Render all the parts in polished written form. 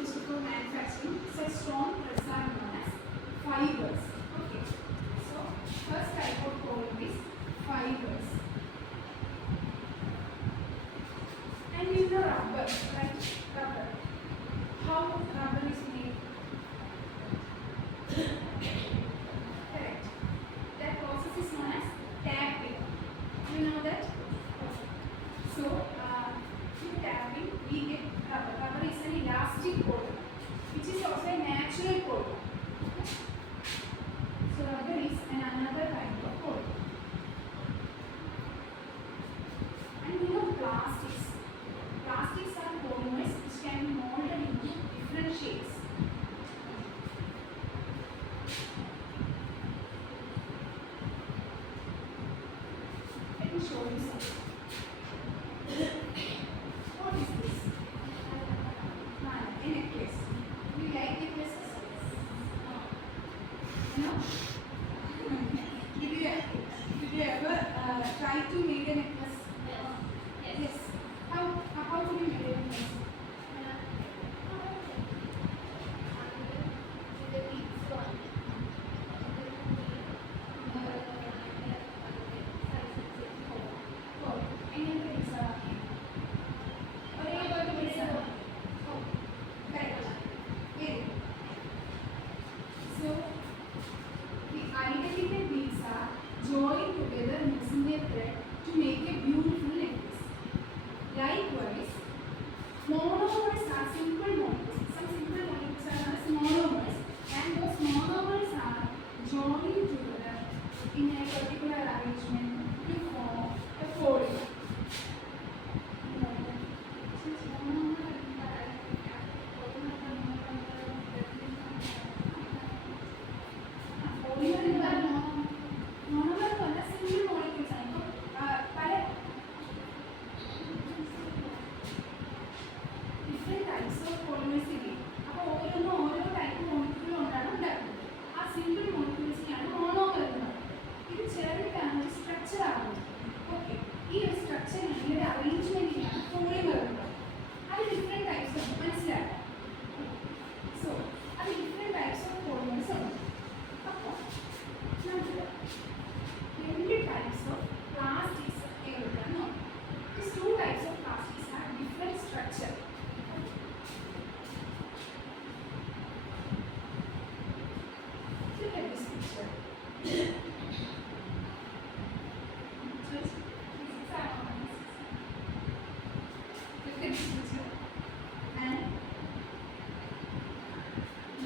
used for manufacturing such strong threads are known as fibers. Okay. So first type of polymer is fibers. And in the rubber, right? Rubber. How rubber is made? Correct. That process is known as tapping. You know that? So, through tapping, we get rubber. Rubber is an elastic polymer, which is also a natural polymer. So, rubber is another kind of polymer. And you know plastics. Plastics are polymers which can be molded into different shapes. Let me show you something. What is this? A necklace. Do you like necklaces? No? Did you ever try to make a necklace? Yes. How do you make a necklace? Join together using a thread to make a beautiful necklace. Likewise, monomers are simple molecules. Some simple molecules are known as monomers, and those monomers are joined together in a particular arrangement to form a polymer.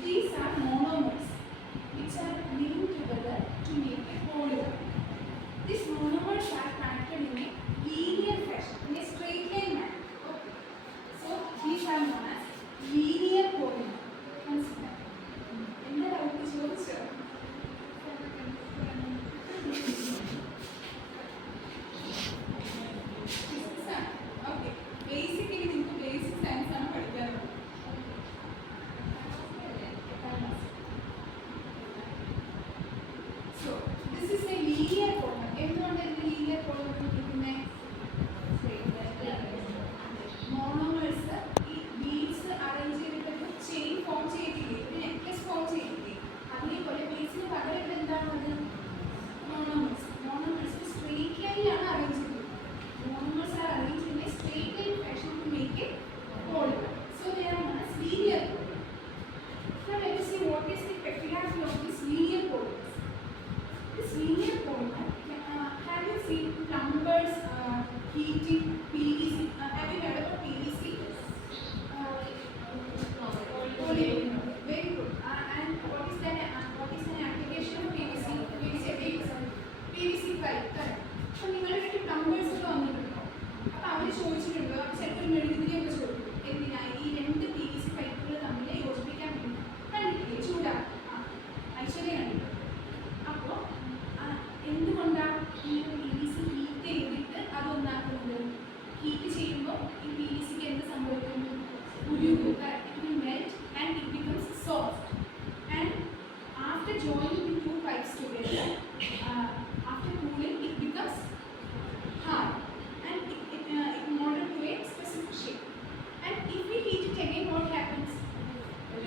These are monomers which are linked together to make a polymer. These monomers are connected in a linear fashion, in a straight line manner. Okay. So these are known as linear polymer. Consider. What is the okay. Basically, basic science ആണ് പഠിക്കാനുള്ളത്. So, this is a linear polymer. എന്തുകൊണ്ടാണ് linear polymer ഉപയോഗിക്കുന്നത്? Monomers ഈ beads arrange ചെയ്തിട്ട് chain form ചെയ്തില്ലേ, ഒരു necklace form ചെയ്തില്ലേ, അതേപോലെ beadsന് പകരം ഇവിടെ എന്താണുള്ളത്? Monomers. Monomers straight line ആണ് arrange ചെയ്തിരിക്കുന്നത്. Monomers are arranged in a straight line fashion to make a polymer. So they are known as linear polymer. Now let us see what is the peculiarity of this linear polymers. This linear polymer, have you seen plumber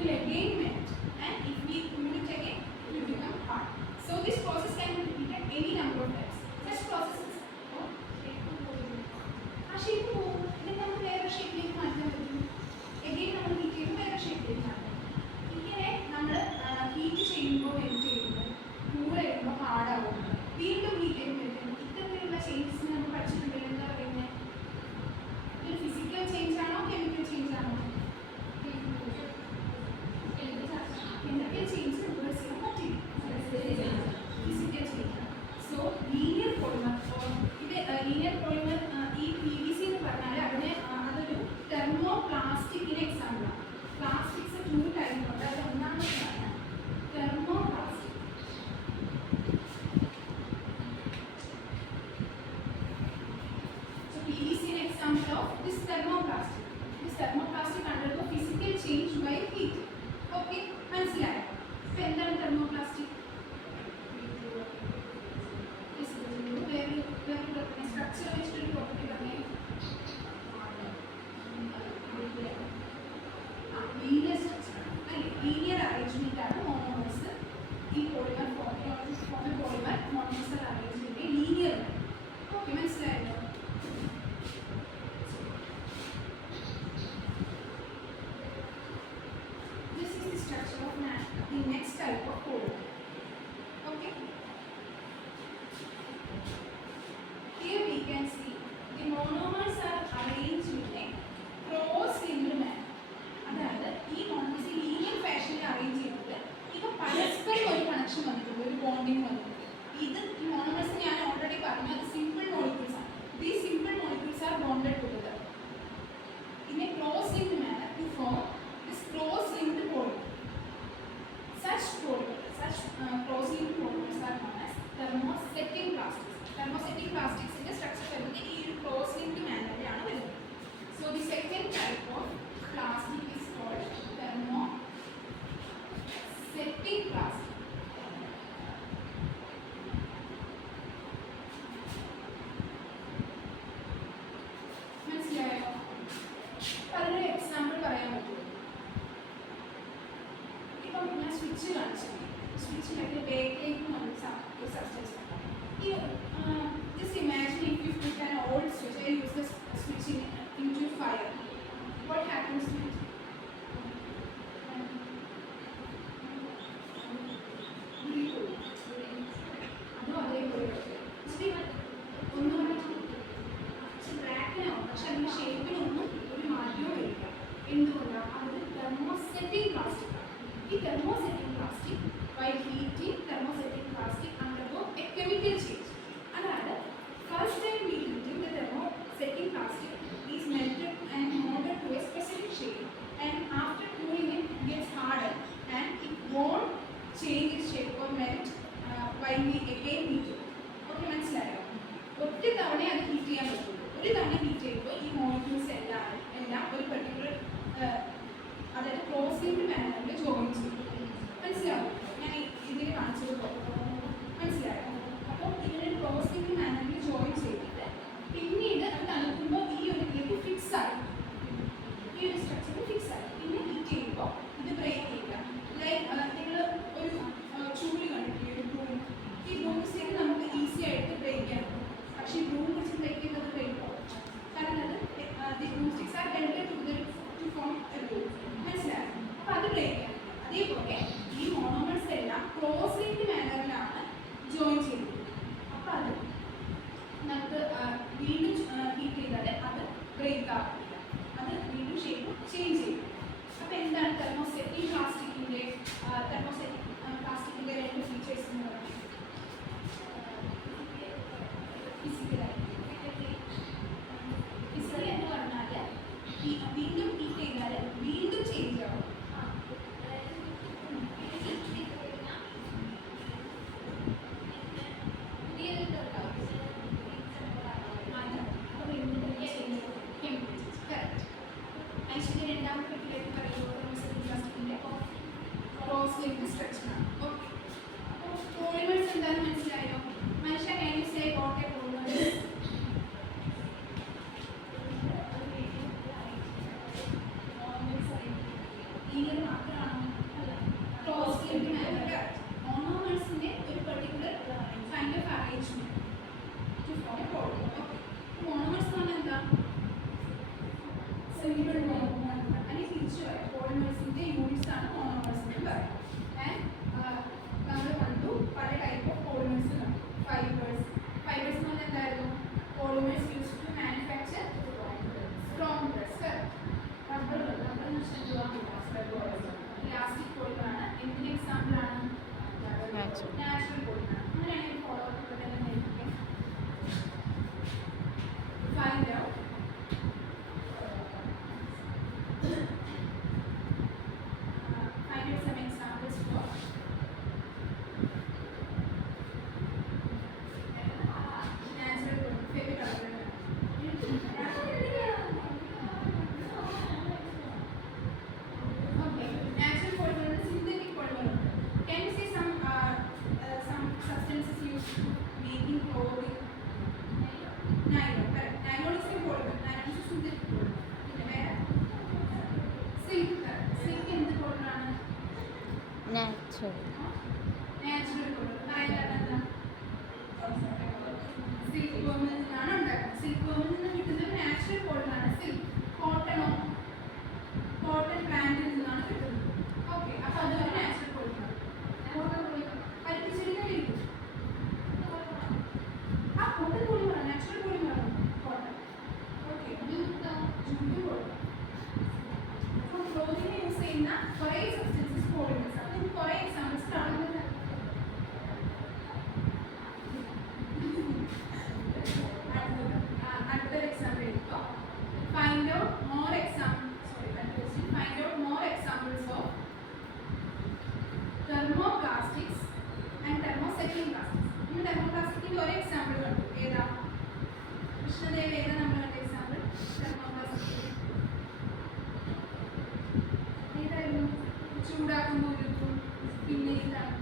will again melt, and if we cool it again, it will become hard. So this process can be repeated any number of times. Such processes. shape പോകും. ഇനി നമുക്ക് വേറെ ഷേപ്പിലേക്ക് മാറ്റാൻ പറ്റും. again നമ്മൾ ഹീറ്റ് ചെയ്യുമ്പോൾ വേറെ ഷേപ്പിലേക്ക് മാറ്റാം. ഇങ്ങനെ നമ്മൾ ഹീറ്റ് ചെയ്യുമ്പോൾ മെൽറ്റ് ചെയ്യുമ്പോൾ കൂൾ ചെയ്യുമ്പോൾ ഹാർഡ് ആവും. വീണ്ടും ഹീറ്റ് ചെയ്യുമ്പോൾ ഇത്തരത്തിലുള്ള ചേഞ്ചസ് നമ്മൾ പഠിച്ചിട്ടുണ്ടെങ്കിൽ എന്താ പറയുന്നത്? ഒരു ഫിസിക്കൽ ചേഞ്ച് ആണോ കെമിക്കൽ ചേഞ്ച് ആണോ? കെമിക്കൽ ചേഞ്ച് റിവേഴ്സ് ചെയ്യാൻ പറ്റില്ല. Physical change. So linear polymer ഇത് ലീനിയർ പോളിമർ ഈ PVC എന്ന് പറഞ്ഞാൽ അതിനെ അതൊരു തെർമോപ്ലാസ്റ്റിക്കിന് എക്സാമ്പിളാണ്. പ്ലാസ്റ്റിക്സ് 2 ടൈപ്പ് ഉണ്ട്. അത് ഒന്നാമതാണ് thermoplastic. So PVC is an example of this thermoplastic. This thermoplastic undergo physical change by heat. Okay, മനസ്സിലായോ? ഇപ്പൊ എന്താണ് തെർമോപ്ലാസ്റ്റിക്? സ്ട്രക്ചർ വെച്ചിട്ടൊരു പ്രോപ്പർട്ടി പറഞ്ഞേ. ലീനിയർ സ്ട്രക്ചർ അല്ലേ? ലീനിയർ അറേഞ്ച്മെന്റ് ആണ് മോണോമേഴ്സ്. ഈ polymer polymer monomers arrangement linear. Okay, മനസ്സിലായല്ലോ? This is the structure of the next type of polymer. Okay. Here we can see the monomers are arranged in a cross-linked manner. അതായത് ഈ monomers linear ഫാഷനിൽ അറേഞ്ച് ചെയ്തിട്ട് ഇപ്പൊ പരസ്പരം ഒരു കണക്ഷൻ വന്നിട്ടുണ്ട്, ഒരു ബോണ്ടിങ് വന്നിട്ടുണ്ട്. ഇത് ഈ മോണോമേഴ്സ് ഞാൻ ഓൾറെഡി പറഞ്ഞു, അത് സിമ്പിൾ മോളിക്യൂൾസ് ആണ്. These simple molecules are bonded together in a cross-linked manner to form this cross-linked polymer. Such cross-linked polymers are known as thermosetting plastics. Thermosetting plastics in the structure വരുന്നത് ഈ ഒരു cross-linked manner-ലാണ് വരുന്നത്. So the second type of plastic is called thermosetting plastic. മനസ്സിലായോ? അതിനൊരു എക്സാമ്പിൾ പറയാൻ പറ്റുമോ? ഇപ്പം ഞാൻ സ്വിച്ച് കാണിച്ചു. സ്വിച്ചിലൊക്കെ ബേക്കിലേക്ക് നമ്മൾ സബ്സ്റ്റൻസ് ഉണ്ടാകും. ഈ just imagine if you put an old switch, I use the switch into fire. What happens to it? അതും അതേപോലെ ഒന്നും ബ്ലാക്കിനാവും, പക്ഷെ അതിൻ്റെ ഷേപ്പിനൊന്നും ഒരു മാറ്റവും വരില്ല. എന്തുകൊണ്ടാണ്? അത് തെർമോസെറ്റിംഗ് പ്ലാസ്റ്റിക് ആണ്. ഈ thermosetting plastic by heating thermosetting plastic undergo a chemical change. അതായത് first time we heating the thermosetting plastic is melted and molded to a specific shape, and after cooling it gets harder and it won't change its shape or melt while we again heat it. Okay, മനസ്സിലായോ? ഒറ്റ തവണ അത് ഹീറ്റ് ചെയ്യാൻ പറ്റുള്ളൂ. ഒരു തവണ ഹീറ്റ് ചെയ്യുമ്പോൾ ഈ മോളിക്യൂൾസ് എല്ലാം ഒരു പെർട്ടിക്കുലർ അതായത് ക്ലോസിംഗ് മാനറിൽ ജോയിൻ ചെയ്യും. മനസ്സിലാവും? ഞാൻ ഇതിൽ കാണിച്ചത് മനസ്സിലായോ? അപ്പോൾ ഇതിനൊരു ക്ലോസിംഗ് മാനറിൽ ജോയിൻ ചെയ്തിട്ട് പിന്നീട് അത് തണുക്കുമ്പോൾ ഈ ഒരു ഇത് ഫിക്സ് ആയി, ഈ ഒരു സ്ട്രക്ചർ ഫിക്സ് ആയി. പിന്നെ ഹീറ്റ് ചെയ്യുമ്പോൾ ഇത് ബ്രേക്ക് ചെയ്യില്ല. ലൈക്ക് നിങ്ങൾ ഒരു ചൂല് കണ്ടിട്ടില്ലേ, ഒരു ബ്രൂം. ഈ ബ്രൂം സ്റ്റിക്ക് നമുക്ക് ഈസി ആയിട്ട് ബ്രേക്ക് ചെയ്യാൻ പറ്റും. പക്ഷേ ഈ ബ്രൂം വെച്ച് ബ്രേക്ക് ചെയ്യുന്നത് ബ്രേക്ക് ആവും. കാരണം അത് the broom sticks are welded to form a broom. മനസ്സിലായോ? അപ്പോൾ അത് ബ്രേക്ക് ചെയ്യാം. അതേപോലെ ഈ മോണോമേഴ്സ് എല്ലാം ക്ലോസ് ലിങ്ക്ഡ് മാനറിലാണ് ജോയിൻ ചെയ്തത്. അപ്പോൾ അത് നമുക്ക് വീണ്ടും ഹീറ്റ് ചെയ്താൽ അത് ബ്രേക്ക് ആവില്ല, അത് വീണ്ടും ഷേപ്പ് ചേഞ്ച് ചെയ്യും. അപ്പോൾ എന്താണ് തെർമോസെറ്റിംഗ് പ്ലാസ്റ്റിക്കിൻ്റെ രണ്ട് ഫീച്ചേഴ്സ് എന്ന് പറയുന്നത്? ഫിസിക്കൽ എന്ന് പറഞ്ഞാൽ വീണ്ടും ഹീറ്റ് ചെയ്താൽ വീണ്ടും ചേഞ്ച് ആവും. arrangement to form a polymer. Okay. Monomers എന്ന് പറഞ്ഞാൽ എന്താ? സിമ്പിൾ മോണോമർ അല്ലെങ്കിൽ തിരിച്ചു പറയാം. പോളിമേഴ്സിന്റെ യൂണിറ്റ്സ് ആണ് മോണോമേഴ്സ് എന്ന് പറയാം. നമ്മൾ കണ്ടു പല ടൈപ്പ് ഓഫ് പോളിമേഴ്സ് കണ്ടു. ഫൈബേഴ്സ് എന്ന് പറഞ്ഞാൽ എന്തായിരുന്നു? Polymers use to manufacture strong dress. Rubber എന്ന് വെച്ചാൽ ഇലാസ്റ്റിക് പോളിമർ ആണ്. എന്തിന്റെ എക്സാമ്പിൾ ആണ്? Natural polymer. അങ്ങനെയാണെങ്കിൽ ഫോളോ അപ്പ് തന്നെ നേരിടും. Find out some examples for natural favorite color. Okay, natural polymer and synthetic polymer. Can you see some substances used to making clothing? Nylon, correct. Nylon is a polymer. Nylon is a synthetic polymer. Silk, silk in the polymer. Natural. Natural polymer. Nylon silk worm എന്നാണ് ഉണ്ടാക്കുന്നത്. സിൽക്ക് വർമിൽ നിന്ന് കിട്ടുന്നത് natural polymer ആണ്. Silk cotton പ്ലാന്റിൽ നിന്നാണ് കിട്ടുന്നത്. ഓക്കെ, അപ്പോൾ അതൊരു നാച്ചുറൽ പോളിമർ. പരിപ്പിച്ചെടിയിൽ ഇരിക്കും ആ കോട്ടൺ പോളിമർ നാച്ചുറൽ പോളിമർ ആണ് കോട്ടൺ. Okay, jute polymer. അപ്പോൾ ക്ലോത്തിങ് യൂസ് ചെയ്യുന്ന കുറേ സബ്സ്റ്റൻസസ് പോളിമേഴ്സ്. അപ്പോൾ കുറേ എക്സാമ്പിൾസ് കാണുന്നത് അടുത്തൊരു എക്സാമ്പിൾ എടുത്തോ. Find out more examples of thermoplastics and thermosetting plastics. നമ്മൾ തെർമോപ്ലാസ്റ്റിക്കിന്റെ ഒരു എക്സാമ്പിൾ കണ്ടു. ഏതാ? കൃഷ്ണദേവ് ഏതാ നമ്മൾ കണ്ട എക്സാമ്പിൾ? തെർമോപ്ലാസ്റ്റിക് ഏതായിരുന്നു? ചൂടാക്കുമ്പോൾ ഉരുക്കും. പിന്നെ ഇതാണ്